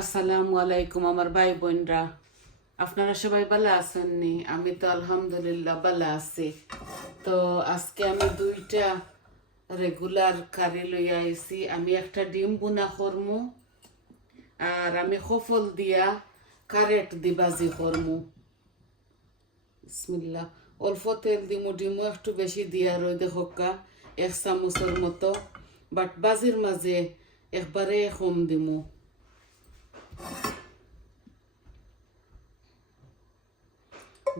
আসসালামু আলাইকুম আমার ভাই বোনরা, আপনারা সবাই ভালো আছেননি? আমি তো আলহামদুলিল্লাহ ভালো আছি। তো আজকে আমি দুইটা রেগুলার কারি লইয়া আইছি। আমি একটা ডিম বুনা করমু আর আমি সফল দিয়া কারেট দি বাজি করমু। বিসমিল্লাহ। অল্প তেল দিমু, ডিমও একটু বেশি দিয়া রই দেখোকা, 1 চামচের মতো। বাট বাজির মাঝে একবারে কম দিমু।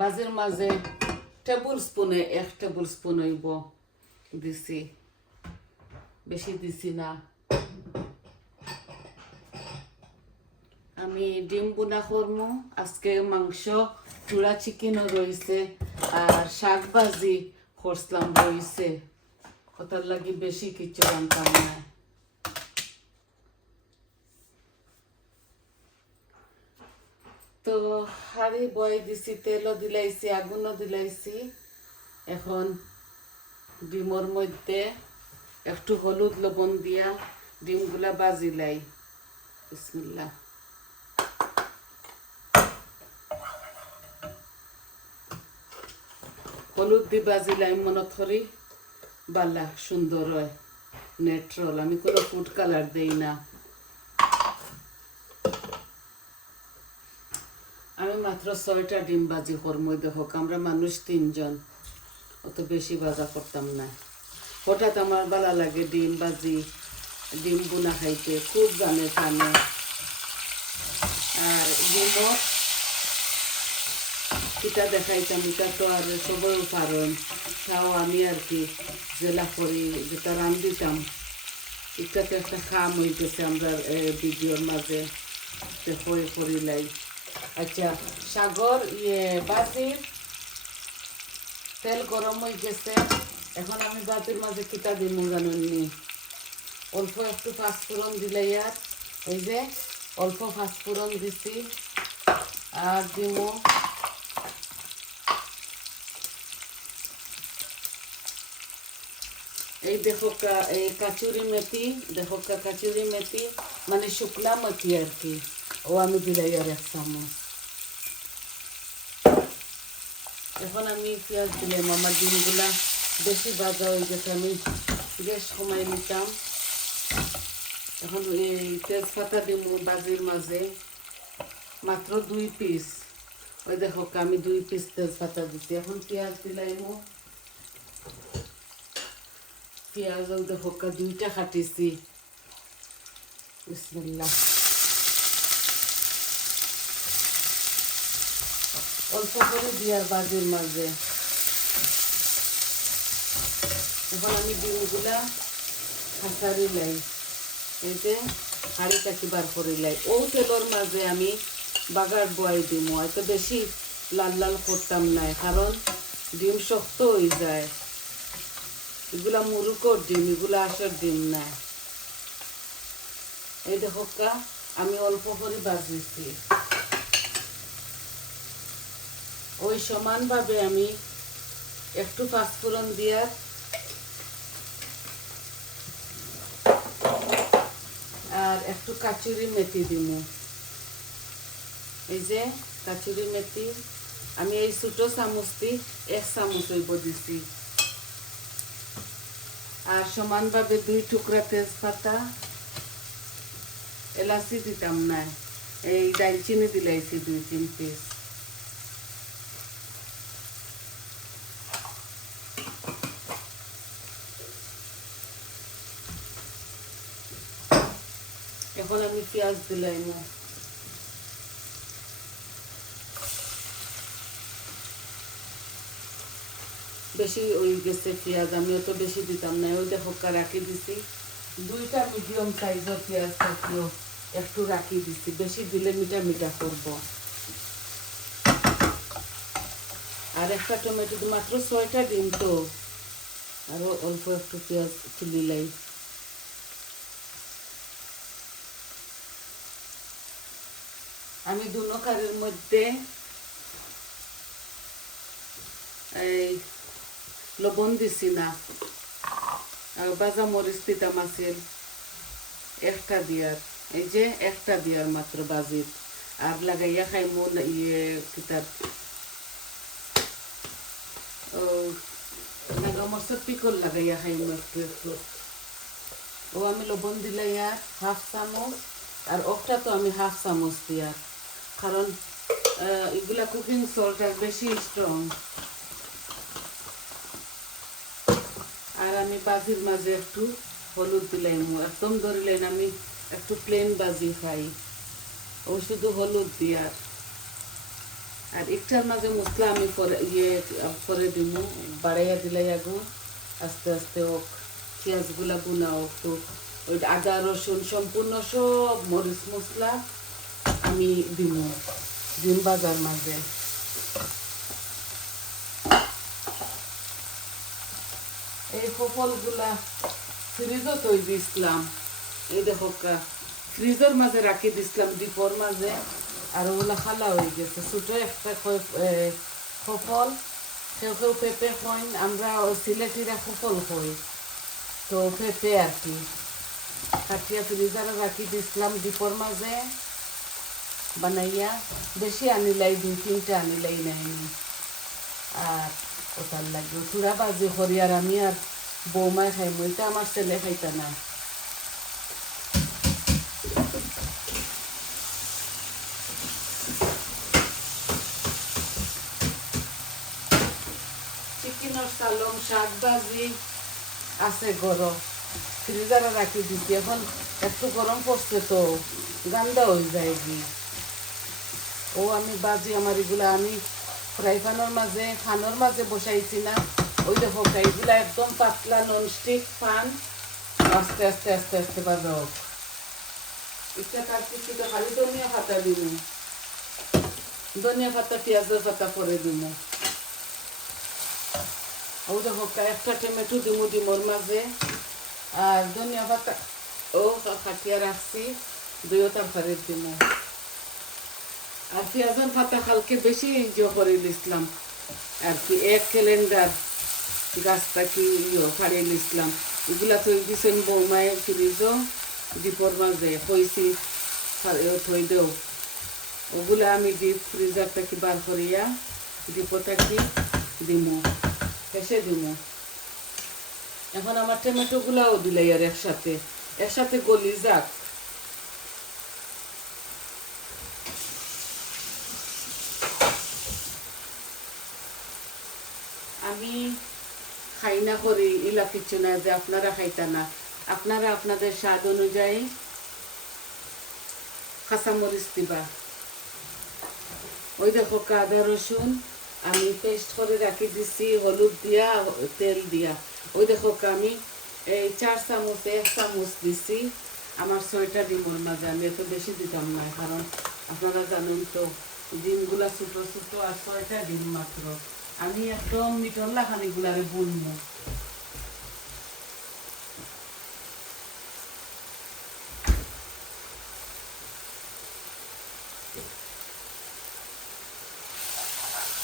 বাজির মাঝে টেবিল স্পুনে 1 টেবিল স্পুন হইব দিছি, বেশি দিছি না। আমি ডিম বুনা করমু। আজকে মাংস চূড়া চিকেনও রয়েছে আর শাক ভাজি করছিলাম রয়েছে, ওটার লাগি বেশি কিছু রান্তাম না। তো হাড়ি বয় দিছি, তেলও দিলাইছি, আগুনও দিলাইছি। এখন ডিমর মধ্যে একটু হলুদ লবণ দিয়া ডিমগুলা বাজিলাই। বিসমিল্লাহ। হলুদ দি বাজিলাই মনত করি বালা সুন্দর হয়, নেট্রল। আমি কোনো ফুড কালার দেই না। আমি মাত্র 6টা ডিম বাজি করমু। দেখো আমরা মানুষ 3জন, অত বেশি বাজা করতাম না। হঠাৎ আমার ভালো লাগে ডিম বাজি, ডিম বুনা খাইতে, খুব জানে খানে। আর ডিমও কিটা দেখাইতাম, এটা তো আর সবাই পারেন, তাও আমি আর কি জেলা করি, যেটা রান্ধিতাম এটাতে একটা খাম হইতেছে আমরা ভিডিওর মাঝে দেখো করিলাই। আচ্ছা, সাগর বাজির তেল গরম হয়ে গেছে। এখন আমি বাজির মাঝে কিটা দিমু জানেননি? অল্প একটু পাঁচফোড়ন দিলাই, আর এই যে অল্প পাঁচফোড়ন দিছি। আর দিমু এই দেখো এই কাচুরি মেথি, দেখো কাচুরি মেথি মানে শুকনা মেথি আর কি, ও আমি দিলাই আর 1 চামচ। এখন আমি পেঁয়াজ দিলাম। আমার ডিমগুলা বেশি ভাজা হয়ে গেছে, আমি গ্যাস কমাই নিতাম। এখন এই তেজপাতা দিব বাজির মাঝে, মাত্র 2 পিস। ওই দেখো আমি 2 পিস তেজপাতা দিচ্ছি। এখন পেঁয়াজ দিলাইমু। পেঁয়াজ ওই দেখো 2টা কাটিছি। বিসমিল্লাহ। অল্প করে দিয়ার বাজির মাঝে। এখন আমি ডিমগুলা হাসারি লাই, এই যে হাঁড়ি কাটি বার করে লাই। ও তেলের মাঝে আমি বাগার বয়াই দিমু। হয়তো বেশি লাল লাল করতাম না, কারণ ডিম শক্ত হয়ে যায়। এগুলা মুরুকর ডিম, এগুলা আসার ডিম না। এই দেখো আমি অল্প করে বাজিছি। ওই সমানভাবে আমি একটু পাঁচফোড়ন দিয়া আর একটু কাচুরি মেথি দিমু। এই যে কাচুরি মেথি আমি এই ছোট চামচটি 1 চামচ হইব দিছি। আর সমানভাবে 2 টুকরা তেজপাতা, এলাচি দিতাম না, এই দালচিনি দিলাইছি 2-3 পিস। এখন আমি পেঁয়াজ দিলাম। বেশি ওই গেছে পেঁয়াজ, আমি অত বেশি দিতাম না। ওই দেখো রাখি দিছি 2টা মিডিয়াম সাইজের পেঁয়াজ থাকলেও একটু রাখি দিছি, বেশি দিলে মিঠা মিঠা করবো। আর একটা টমেটো, মাত্র 6টা ডিম তো, আরো অল্প একটু পেঁয়াজ তুলিলাই। আমি দুনো কারির মধ্যে এই লবণ দিছি না, আর বাজা মরিচ দিতাম আছিল 1টা দিয়ার। এই যে একটা দিয়ার মাত্র বাজিত আর লাগাইয়া খাইমু ইয়ে কিতার ও লাগা মরচের পিকল লাগাইয়া খাইমু একটু একটু। ও আমি লবণ দিলাই আর হাফ চামচ আর ওটা তো আমি হাফ চামচ দিয়ার, কারণ এগুলা কুকিং সল্ট আর বেশি স্ট্রং। আর আমি বাজির মাঝে একটু হলুদ দিলাইমু, একদম ধরিলেন আমি একটু প্লেন বাজি খাই, ও শুধু হলুদ দিয়ার। আর একটার মাঝে মশলা আমি পরে দিমু, বাড়াইয়া দিলাই আগুন আস্তে আস্তে ওক পেঁয়াজগুলা গুনা হোক। তো ওই আদা রসুন সম্পূর্ণ সব মরিচ মশলা আমি দিমু ডিম বাজার মাঝে। এই ফলগুলা ফ্রিজও তৈরি দিছিলাম, এই দেখো ফ্রিজের মাঝে রাখি দিছিলাম ডিপোর মাঝে, আর ওগুলা খালা হয়ে গেছে। ছোটো একটা ফল, কেউ কেউ পেঁপে কইন, আমরা সিলেটিরা ফল কই, তো পেঁপে আর কি কাটিয়া ফ্রিজারে রাখি দিছিলাম ডিপোর মাঝে বানাইয়া। বেশি আনিলাই 2-3টা আনিলাই নাইনি। আর ওটার লাগে চূড়া বাজি করি আর আমি আর বৌমায় খাইমু, এটা আমার ছেলে খাইতা না। চিকেনের সালং শাক ভাজি আছে গরম, ফ্রিজারে রাখি দিচ্ছি। এখন একটু গরম পড়ছে তো গান্দা হয়ে যায় কি। ও আমি বাজি আমার এগুলা আমি ফ্রাই প্যানের মাঝে খানোর মাঝে বসাইছি না, ওই দেখো এগুলা একদম পাতলা ননস্টিক পান, আস্তে আস্তে আস্তে আস্তে বাজা হোক। এটা তার কিছু তো খালি ধনিয়া পাতা দিব, ধনিয়া পাতা পেঁয়াজের পাতা পরে দিব। ও দেখো একটা টমেটো দিব ডিমোর মাঝে, আর ধনিয়া পাতা ও কাটিয়া রাখছি 2 তরকারি দিব। আর পেঁয়াজের পাতা কালকে বেশি ইয়ে করে দিছিলাম আর কি, 1 ক্যালেন্ডার গাছটা কি ফাড়িয়ে নিছিলাম। এগুলা থই দিছেন বৌমায় ফ্রিজও ডিপোর মাঝে, কইছি থই দেও। ওগুলা আমি ডিপ ফ্রিজারটা কি বার করিয়া ডিপোটা কি দিমু, হেসে দিমু। এখন আমার টমেটো গুলাও দিলাই আর একসাথে একসাথে গলি যাক। আমি খাই না করি ইলা কিছু না যে আপনারা খাইতা না, আপনারা আপনাদের স্বাদ অনুযায়ী কাঁচামরিচ দিবা। ওই দেখো আদা রসুন আমি পেস্ট করে রাখি দিছি হলুদ দিয়া তেল দিয়া। ওই দেখো আমি এই 4 চামচ 1 চামচ দিছি আমার 6টা ডিমের মাঝে। আমি এত বেশি দিতাম না, কারণ আপনারা জানেন তো ডিমগুলা ছোটো ছোটো, আর 6টা ডিম মাত্র। আমি একদম মিটল্লা খানিগুলারে বুনবো।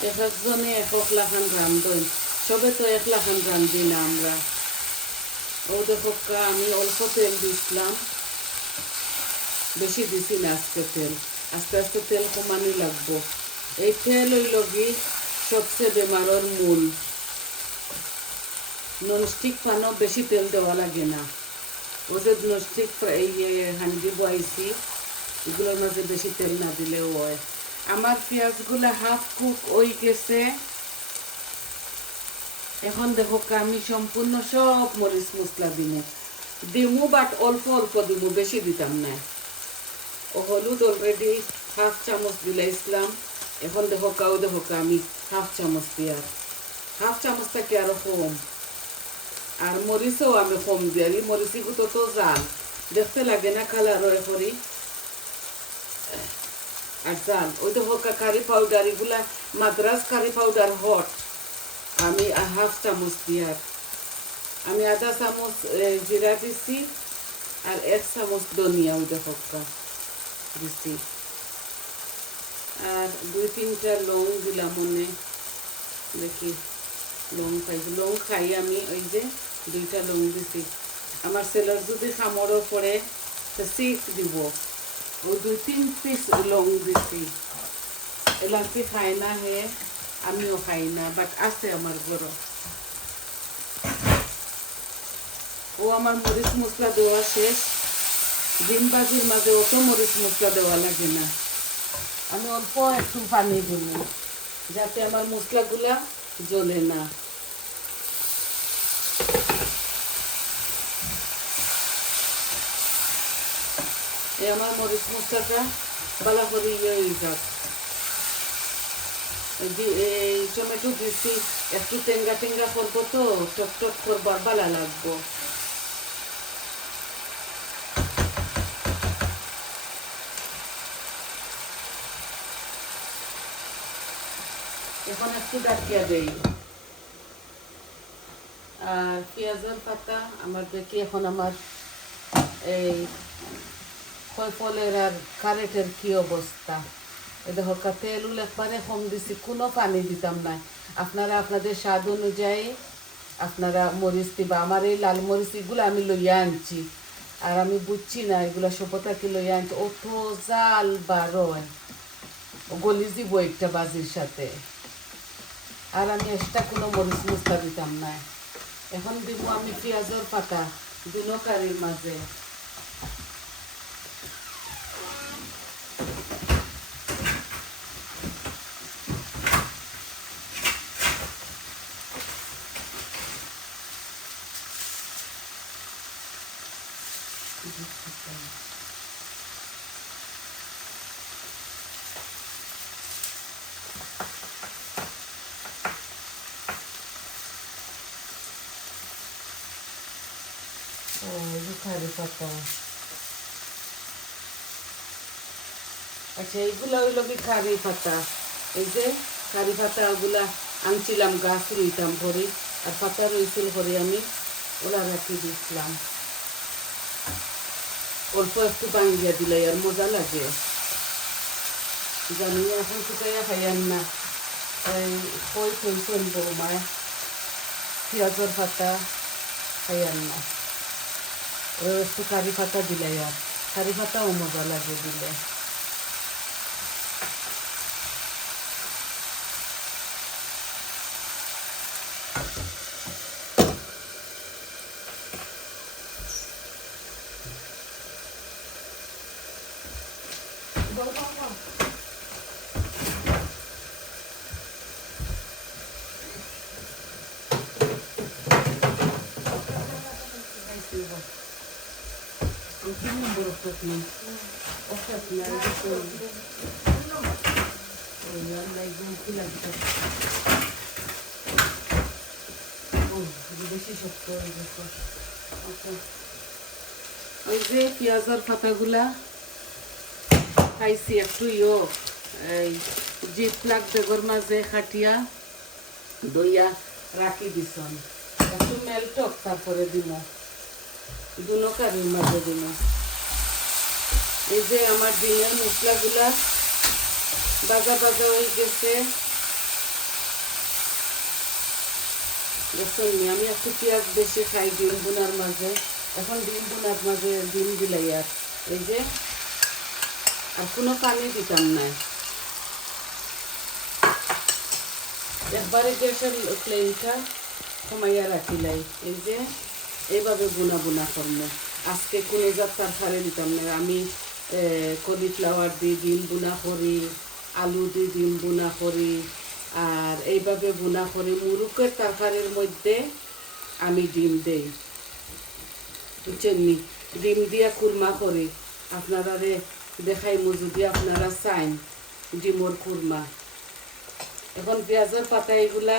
একজনে এক লাখান রান্ধন, সবে তো 1 লাখান রান্ধি না আমরা। ও দেখো আমি অল্প তেল দিছিলাম, বেশি দিছি না আজকে তেল, আস্তে আস্তে তেল কমানি লাগবো। এই তেল হইল কি সবচেয়ে বেমারের মূল। ননস্টিক পানও বেশি তেল দেওয়া লাগে না। ও যে ননস্টিক হান্ডি বয়াইছি এগুলোর মাঝে বেশি তেল না দিলেও হয়। আমার পেঁয়াজগুলা হাফ কুক হয়ে গেছে। এখন দেখো আমি সম্পূর্ণ সব মরিচ মশলা দিমু বাট অল্প অল্প দিমু, বেশি দিতাম না। ও হলুদ অলরেডি হাফ চামচ দিলাইছিলাম, এখন দেখো আমি হাফ চামচ দিয়ার, হাফ চামচটা কি আরো কম। আর মরিচও আমি কম দিই, আর এই মরিচগুলো তো জাল দেখতে লাগে না, কালারও করি আর জাল। ওই দেখো কারি পাউডার, এগুলা মাদ্রাস কারি পাউডার হট, আমি হাফ চামচ দিয়ার। আমি আধা চামচ জিরা দিছি আর 1 চামচ ধনিয়া ওই দেখো দিছি, আর 2-3টা লং দিলাম মনে দেখি। লং খাই আমি, ওই যে 2টা লং দিছি। আমার ছেলের যদি খামড়ও পড়ে শিখ দিব ও 2-3 পিস লং দিছি এলাকি খায় না হে আমিও খাই না বাট আছে আমার বড় ও আমার মরিচ মশলা দেওয়া শেষ ডিম ভাজির মাঝে অত মরিচ মশলা দেওয়া লাগে না আমি অল্প একটু পানি দিব যাতে আমার মশলাগুলা জ্বলে না এই আমার মরিচ মশলাটা ভালো করে হয়ে যাক এই টমেটো দিচ্ছি একটু টেঙ্গা টেঙ্গা করবো তো টক টক করবার ভালো লাগবো এখন একটু ডাকিয়া দেই আর পেঁয়াজের পাতা আমার দেখি এখন আমার এই ফলের আর কারেন্টের কি অবস্থা এই দেখো তেল একবারে কম দিছি কোনো পানি দিতাম না আপনারা আপনাদের স্বাদ অনুযায়ী আপনারা মরিচ দিবা আমার এই লাল মরিচ এগুলো আমি লইয়া আনছি আর আমি বুঝছি না এগুলো সপতাকে লইয়া আনছি অত জাল বারোয় গলি দিব একটা বাজির সাথে আর আমি এক্সট্রা কোনো মরিচ মশলা দিতাম না এখন দিব আমি পেঁয়াজের পাতা দুনো কারির মাঝে কারি পাতা আচ্ছা এইগুলা হইল কি কারি পাতা এই যে কারি পাতা ওগুলা আনছিলাম গাছ রইতাম ভরি আর পাতা রইছিল ভরি আমি ওলা রাখি দিয়েছিলাম অল্প একটু পানি দিয়ে দিলে আর মজা লাগে জানি এখন শুকাইয়া খাইয়ান না কই থইছেন বৌমায় পেঁয়াজের পাতা খাইয়ান না ও একটু কারি পাতা দিলে আর কারি পাতাও মজা লাগে দিলে ওই যে পেঁয়াজের পাতাগুলা খাইছি একটু এই জিপলাক বেগর মাঝে খাটিয়া দইয়া রাখি দিছন একটু মেলটক তারপরে দিব দুনো কারির মাঝে দিব এই যে আমার ডিমের মশলাগুলা বাজা বাজা হয়ে গেছে দেখুন আমি একটু পেঁয়াজ বেশি খাই ডিম বোনার মাঝে এখন ডিম বোনার মাঝে ডিম দিলাই আর এই যে আর কোনো পানি দিতাম না একবারে গ্যাসের ফ্লেমটা কমাইয়া রাখিলাই এই যে এইভাবে বোনা বোনা করবো আজকে কোনো যাত্রার তরকারি দিতাম না আমি কলিফ্লাওয়ার দিয়ে ডিম বোনা করি আলু দিয়ে ডিম বোনা করি আর এইভাবে বোনা করি মুরুকের তরকারির মধ্যে আমি ডিম দেই বুঝছেন নি ডিম দিয়া কুরমা করি আপনারা দেখাইমু যদি আপনারা চাইন ডিমর কুরমা এখন পেঁয়াজের পাতা এগুলা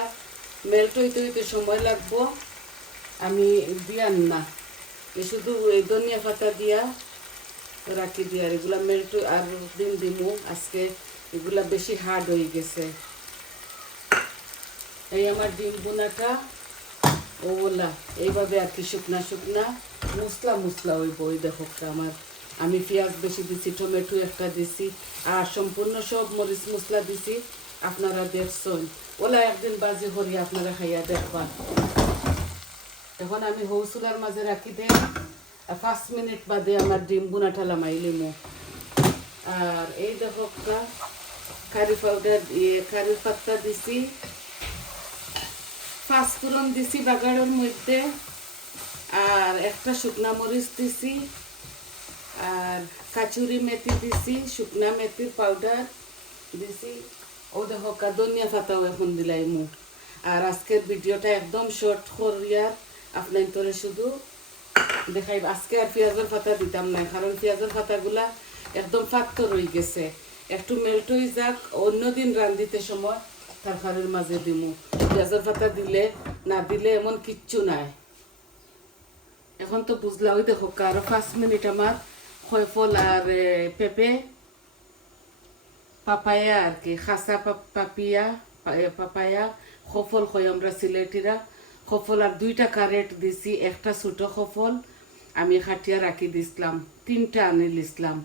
মেল্ট হইতে হইতে সময় লাগবো আমি দিয়ান না শুধু এই ধনিয়া পাতা দিয়া রাখি দিয়ে আর এগুলা মেল্ট আর ডিম দিমু আজকে এগুলা বেশি হার্ড হয়ে গেছে এই আমার ডিম বোনাটা ওলা এইভাবে আর কি শুকনা শুকনা মশলা মশলা হইব ওই দেখো আমার আমি পেঁয়াজ বেশি দিছি টমেটো একটা দিছি আর সম্পূর্ণ সব মরিচ মশলা দিছি আপনারা দেখছেন ওলা একদিন বাজি করি আপনারা খাইয়া দেখবা এখন আমি হৌসুলার মাঝে রাখি দেই আর 5 মিনিট বাদে আমার ডিম বুনাটা লামাই লিমু। আর এই দেখো কারি পাউডার কারি পাত্তা দিছি, পাঁচফোড়ন দিছি বাগারের মধ্যে, আর একটা শুকনা মরিচ দিছি, আর কাচুরি মেথি দিছি, শুকনা মেথির পাউডার দিছি। ও দেখো ধনিয়া পাতাও এখন দিলাইমু। আর আজকের ভিডিওটা একদম শর্ট করিয়া আপনার তোরে শুধু দেখাই। আজকে আর পেঁয়াজের পাতা দিতাম না, কারণ পেঁয়াজের পাতাগুলা একদম ফাক্ত রয়ে গেছে, একটু মেল্ট হয়ে যাক, অন্যদিন রান্ধিতে সময় তরকারির মাঝে দিমু। পেঁয়াজের পাতা দিলে না দিলে এমন কিচ্ছু নাই। এখন তো বুঝলাম, ওই দেখো আরো 5 মিনিট আমার খয়ফল আর পেঁপে পাপায়া আর কি, খাসা পাপায়া সফল হয় আমরা সিলেটিরা। সফল আর 2টা কারেট দিছি, একটা ছোটো সফল আমি খাটিয়া রাখি দিছিলাম, 3টা আনিল ইসলাম,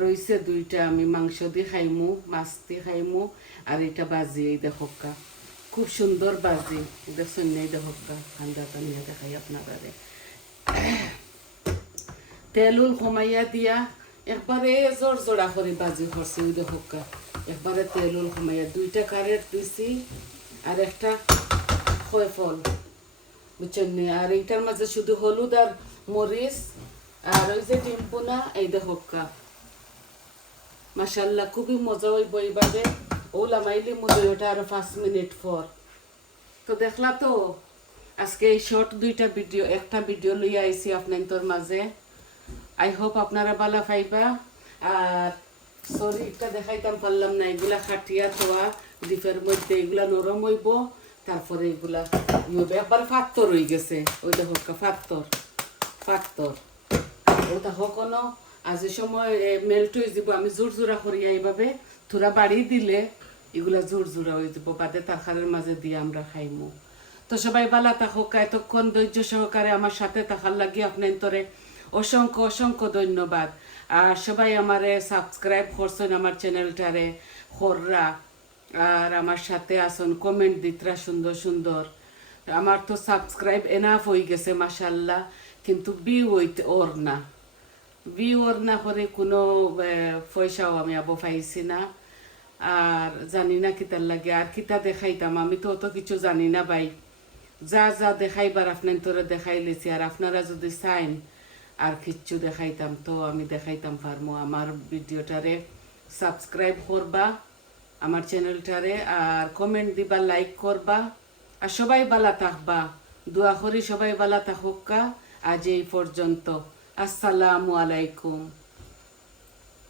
রইছে 2টা আমি মাংস দিয়ে খাইমু, মাছ দিয়ে খাইমু। আর এটা বাজি, এই দেখোকা খুব সুন্দর বাজি, দেখছেন এই দেখোকা ঠান্ডাটা নিয়ে দেখাই আপনারা। তেলুল কমাইয়া দিয়া একবারে জোর জোড়া করে বাজি করছি, ওই দেখোকা একবারে তেলুল কমাইয়া 2টা কারেট দিছি আর একটা খয়ফল, বুঝছেন নি। আর এইটার মাঝে শুধু হলুদ আর মরিচ আর ওই যে ডিম বোনা, এই দেখোকা মাশাল্লাহ খুবই মজা হইব এইভাবে। ও লামাইলি মজা, ওটা আরো 5 মিনিট পর। তো দেখলা তো আজকে এই শর্ট 2টা ভিডিও, একটা ভিডিও লইয়া আইছি আপনার মাঝে। আই হোপ আপনারা ভালো পাইবা। আর সরি একটা দেখাইতাম পারলাম না, এগুলা খাটিয়া থোয়া ডিপের মধ্যে, এগুলা নরম হইব, তারপরে এগুলা ইয়ে একবার ফাত্তর হয়ে গেছে, ওই দেখো ফাত্তর ওটা হকনো আজ সময় মেল্ট হয়ে যাব। আমি জোর জোড়া করিয়া এইভাবে থোড়া বাড়ি দিলে এগুলা জোর জোড়া হয়ে যাব, বাদে তরকারির মাঝে দিয়ে আমরা খাইমু। তো সবাই ভালো থাকুক, এতক্ষণ ধৈর্য সহকারে আমার সাথে থাকার লাগি আপনার তোরে অসংখ্য অসংখ্য ধন্যবাদ। আর সবাই আমারে সাবস্ক্রাইব করছেন আমার চ্যানেলটারে হররা, আর আমার সাথে আসুন কমেন্ট দিতরা সুন্দর সুন্দর। আমার তো সাবস্ক্রাইব এনাফ হয়ে গেছে মাশাল্লাহ, কিন্তু ভিউ ওর না করে কোনো পয়সাও আমি আবো পাইছি না। আর জানি না কিতার লাগে আর কিতা দেখাইতাম, আমি তো অত কিছু জানি না ভাই। যা যা দেখাইবার আপনার তোরা দেখাই লেছি, আর আপনারা যদি চাইন আর কিচ্ছু দেখাইতাম তো আমি দেখাইতাম পারমো। আমার ভিডিওটারে সাবস্ক্রাইব করবা, আমার চ্যানেলটারে, আর কমেন্ট দিবা, লাইক করবা। আর সবাই ভালো থাকবা, দোয়া করি সবাই ভালো থাকুক। আজ এই পর্যন্ত, আসসালামু আলাইকুম।